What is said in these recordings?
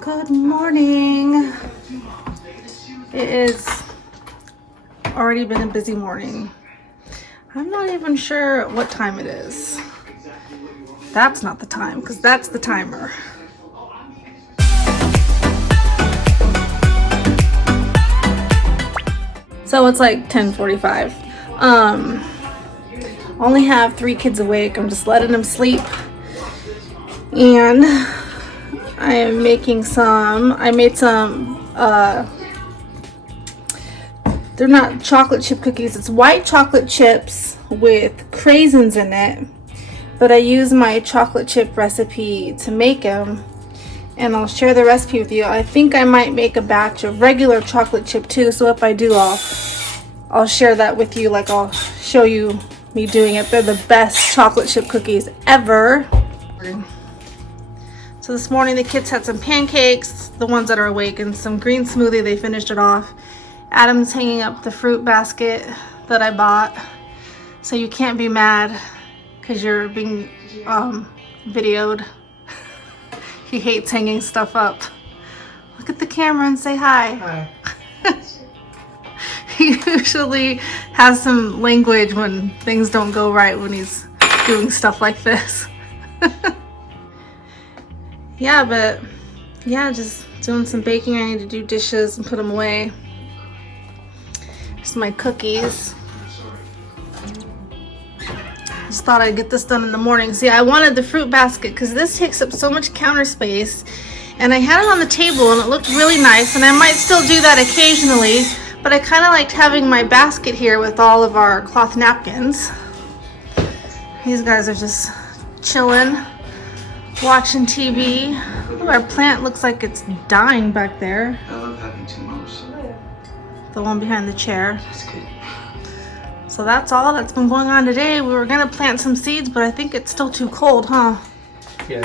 Good morning. It is already been a busy morning. I'm not even sure what time it is. That's not the time because that's the timer. So it's like 10:45. Only have 3 kids awake. I'm just letting them sleep. And I am making I made some, they're not chocolate chip cookies. It's white chocolate chips with craisins in it. But I use my chocolate chip recipe to make them. And I'll share the recipe with you. I think I might make a batch of regular chocolate chip too. So if I do, I'll share that with you. Like I'll show you me doing it. They're the best chocolate chip cookies ever. So this morning the kids had some pancakes, the ones that are awake, and some green smoothie. They finished it off. Adam's hanging up the fruit basket that I bought. So you can't be mad because you're being videoed. He hates hanging stuff up. Look at the camera and say hi. Hi. He usually has some language when things don't go right when he's doing stuff like this. Yeah, just doing some baking. I need to do dishes and put them away. Just my cookies. Just thought I'd get this done in the morning. See, I wanted the fruit basket because this takes up so much counter space. And I had it on the table and it looked really nice. And I might still do that occasionally. But I kind of liked having my basket here with all of our cloth napkins. These guys are just chilling, watching TV. Ooh, our plant looks like it's dying back there. I love having 2 moms. The one behind the chair. That's good. So that's all that's been going on today. We were gonna plant some seeds, but I think it's still too cold, huh? Yeah.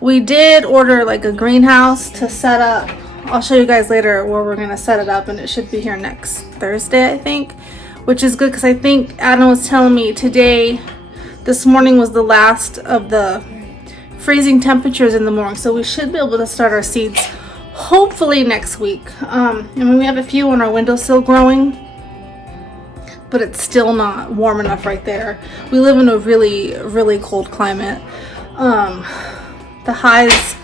We did order like a greenhouse to set up. I'll show you guys later where we're gonna set it up, and it should be here next Thursday, I think, which is good because I think Adam was telling me this morning was the last of the freezing temperatures in the morning, so we should be able to start our seeds hopefully next week. I mean, we have a few on our windowsill growing, but it's still not warm enough right there. We live in a really, really cold climate. The highs,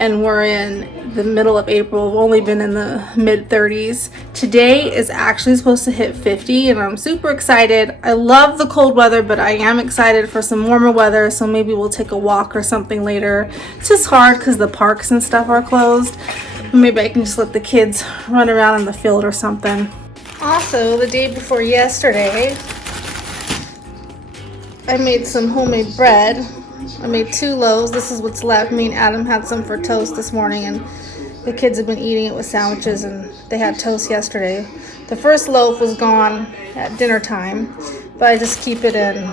and we're in the middle of April. We've only been in the mid 30s. Today is actually supposed to hit 50 and I'm super excited. I love the cold weather, but I am excited for some warmer weather, so maybe we'll take a walk or something later. It's just hard because the parks and stuff are closed. Maybe I can just let the kids run around in the field or something. Also, the day before yesterday, I made some homemade bread. I made 2 loaves. This is what's left. Me and Adam had some for toast this morning, and the kids have been eating it with sandwiches, and they had toast yesterday. The first loaf was gone at dinner time, but I just keep it in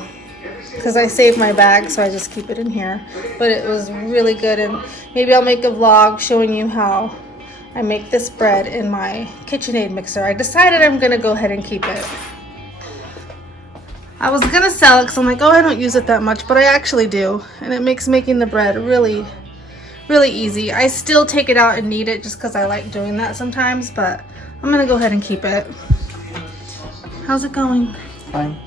because I saved my bag, so I just keep it in here. But it was really good, and maybe I'll make a vlog showing you how I make this bread in my KitchenAid mixer. I decided I'm gonna go ahead and keep it. I was gonna sell it because I'm like, oh, I don't use it that much, but I actually do. And it makes making the bread really, really easy. I still take it out and knead it just because I like doing that sometimes, but I'm gonna go ahead and keep it. How's it going? Fine.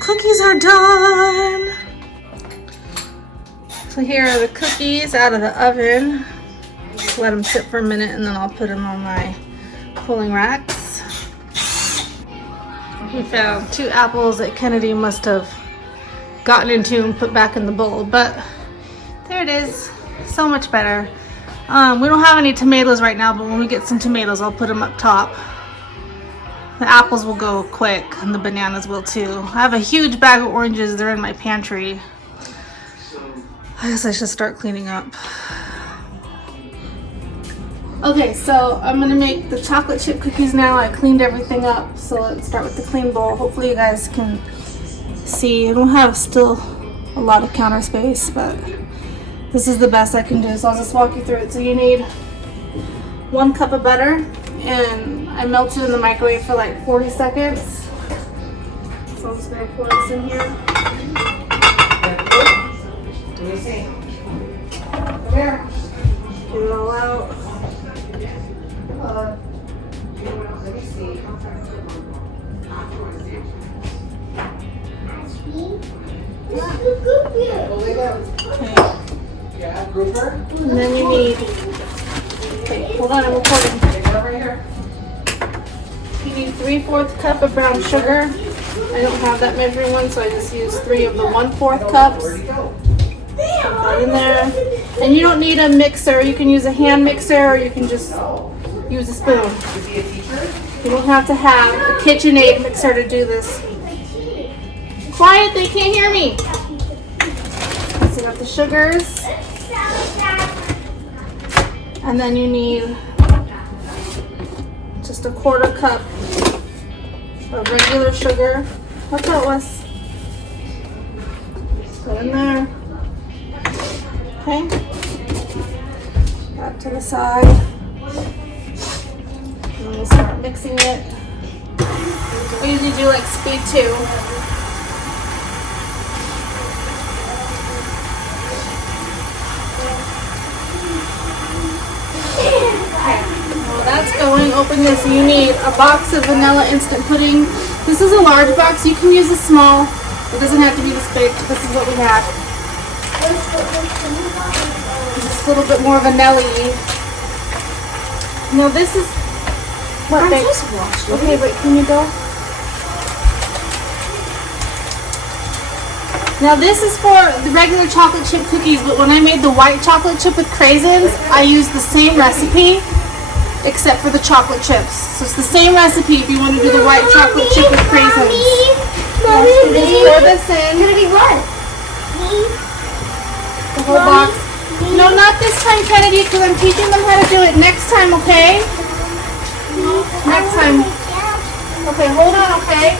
Cookies are done. So here are the cookies out of the oven. Just let them sit for a minute and then I'll put them on my cooling racks. We found 2 apples that Kennedy must have gotten into and put back in the bowl, but there it is. So much better. We don't have any tomatoes right now, but when we get some tomatoes, I'll put them up top. The apples will go quick, and the bananas will too. I have a huge bag of oranges. They're in my pantry. I guess I should start cleaning up. Okay, so I'm gonna make the chocolate chip cookies now. I cleaned everything up, so let's start with the clean bowl. Hopefully you guys can see. I don't have still a lot of counter space, but this is the best I can do, so I'll just walk you through it. So you need 1 cup of butter, and I melted in the microwave for like 40 seconds. So I'm just gonna pour this in here. Here. Get it all out. Let me see. Okay. Yeah, grouper. And then you need, okay, hold on, I'm recording. Take it over here. You need 3/4 cup of brown sugar. I don't have that measuring one, so I just use 3 of the 1/4 cups. Where'd he go? Put that in there. And you don't need a mixer. You can use a hand mixer or you can just use a spoon. Is he a teacher? You don't have to have a KitchenAid mixer to do this. Quiet, they can't hear me. So you got the sugars. And then you need just a 1/4 cup of regular sugar. What's that was? Put in there. Okay. Back to the side. And we'll start mixing it. I usually do like speed 2. That's going. Open this. You need a box of vanilla instant pudding. This is a large box. You can use a small. It doesn't have to be this big. This is what we have. Just a little bit more vanilla-y. No, this is what, babe? Okay, but can you go? Now this is for the regular chocolate chip cookies, but when I made the white chocolate chip with craisins, I used the same recipe. Except for the chocolate chips. So it's the same recipe if you want to do the white chocolate chip with craisins. Yes, just pour this in. Kennedy, what? The whole box. No, not this time, Kennedy, because I'm teaching them how to do it next time, okay? Next time. Okay, hold on, okay?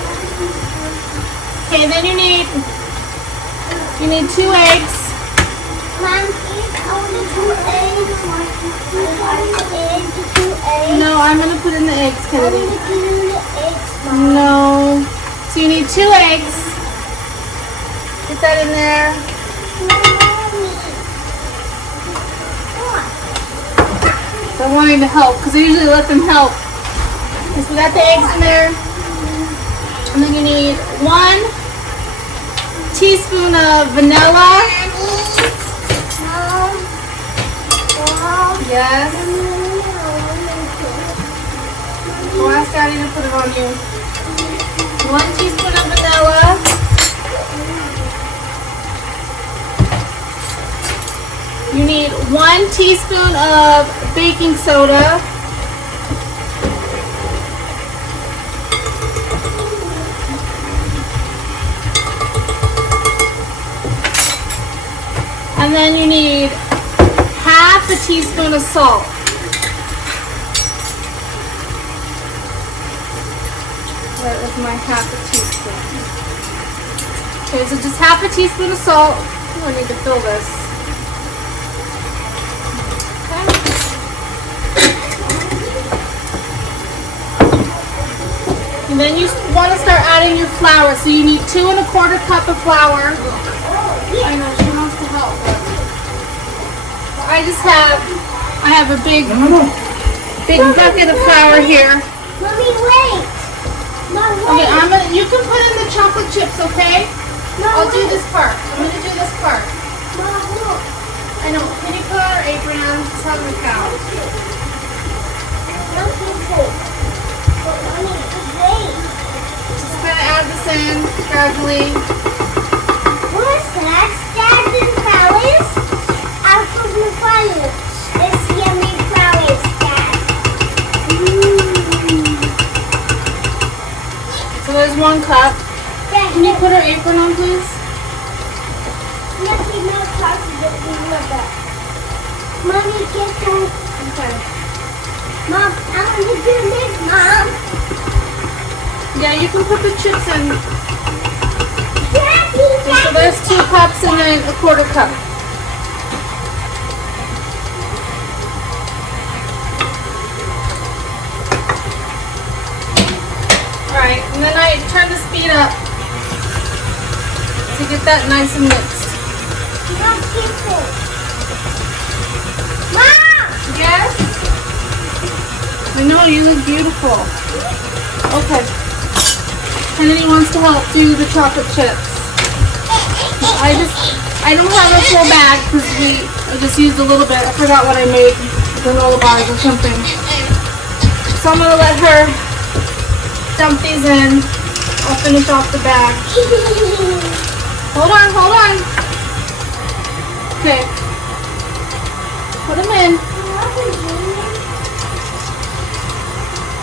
Okay, then you need 2 eggs. Mom, please, I want 2 eggs. No, I'm going to put in the eggs, I Kennedy. want to do the eggs, Mom. No. So you need 2 eggs. Get that in there. So I'm wanting to help because I usually let them help. Okay, so we got the eggs in there. And then you need 1 teaspoon of vanilla. Yes. Go ask Daddy to put it on you. 1 teaspoon of vanilla. You need 1 teaspoon of baking soda. And then you need half a teaspoon of salt. That was my half a teaspoon. Okay, so just half a teaspoon of salt. Oh, I need to fill this. Okay. And then you want to start adding your flour. So you need 2 1/4 cup of flour. I know she wants to help, but I have a big bucket of flour here. Mommy, wait. Mom, Okay, wait. you can put in the chocolate chips, okay? I'll do this part. I'm gonna do this part. Mom, look. I know. Can you put our apron on? Just have the cow. Mom, wait. But Mommy, wait. Just kind of add this in gradually. What's that? Dad and flowers? I'm from the fire. It's yummy flowers, Dad. So there's 1 cup. Dad, Can you put our apron on, please? nothing else causes it to look up. Mommy, get some. Okay. Mom, I want to do this, Mom. Yeah, you can put the chips in. Daddy, Okay, so there's 2 cups and then 1/4 cup. Alright, and then I turn the speed up to get that nice and mixed. Mom, keep it. I know, you look beautiful. Okay. Kennedy wants to help do the chocolate chips. I don't have a full bag because I just used a little bit. I forgot what I made, granola bars or something. So I'm gonna let her dump these in. I'll finish off the bag. Hold on, hold on. Okay. Put them in.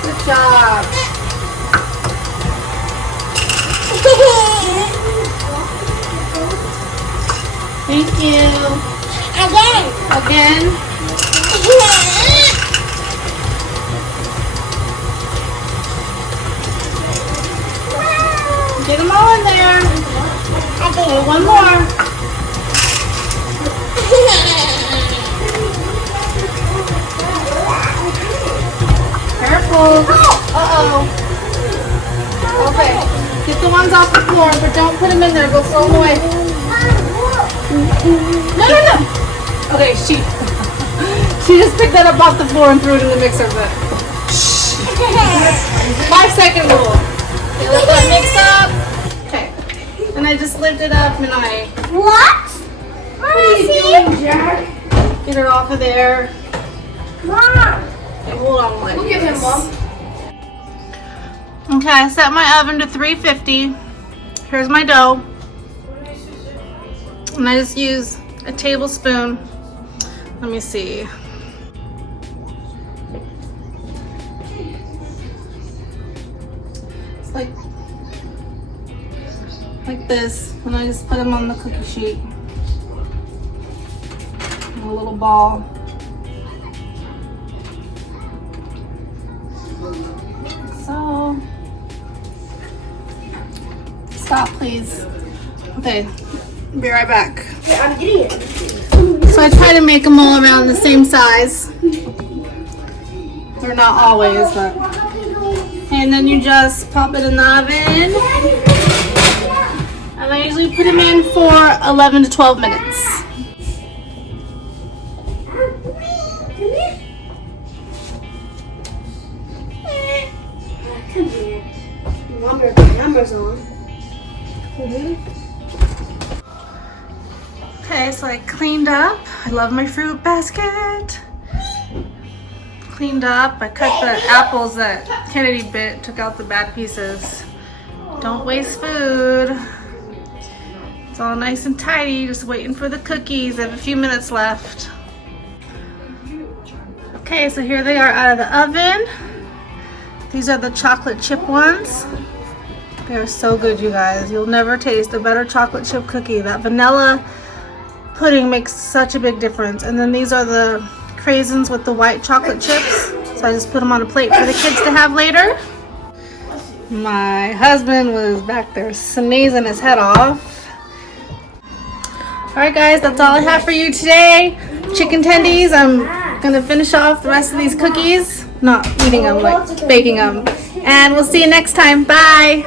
Good job. Thank you. Again. Get them all in there. Okay, one more. Careful. Uh-oh. Okay. Get the ones off the floor, but don't put them in there. Go throw them away. No. Okay, she just picked that up off the floor and threw it in the mixer, but 5-second rule. Okay, let that mix up. Okay. And I just lifted up and I What? What are you doing, Jack? get it off of there. Mom. Okay, hold on one. Look at him, Mom. Okay, I set my oven to 350. Here's my dough. And I just use a tablespoon. Let me see. It's like this. And I just put them on the cookie sheet. In a little ball. So. Stop, please. Okay. Be right back. Yeah, I'm getting it. So I try to make them all around the same size. They're not always, but. And then you just pop it in the oven. And I usually put them in for 11 to 12 minutes. Come here. Numbers on. Okay, so I cleaned up. I love my fruit basket. Cleaned up. I cut the apples that Kennedy bit, took out the bad pieces. Don't waste food. It's all nice and tidy, just waiting for the cookies. I have a few minutes left. Okay, so here they are out of the oven. These are the chocolate chip ones. They're so good, you guys. You'll never taste a better chocolate chip cookie. That vanilla pudding makes such a big difference. And then these are the craisins with the white chocolate chips. So I just put them on a plate for the kids to have later. My husband was back there sneezing his head off. Alright guys, that's all I have for you today. Chicken tendies. I'm gonna finish off the rest of these cookies. Not eating them, like baking them. And we'll see you next time. Bye!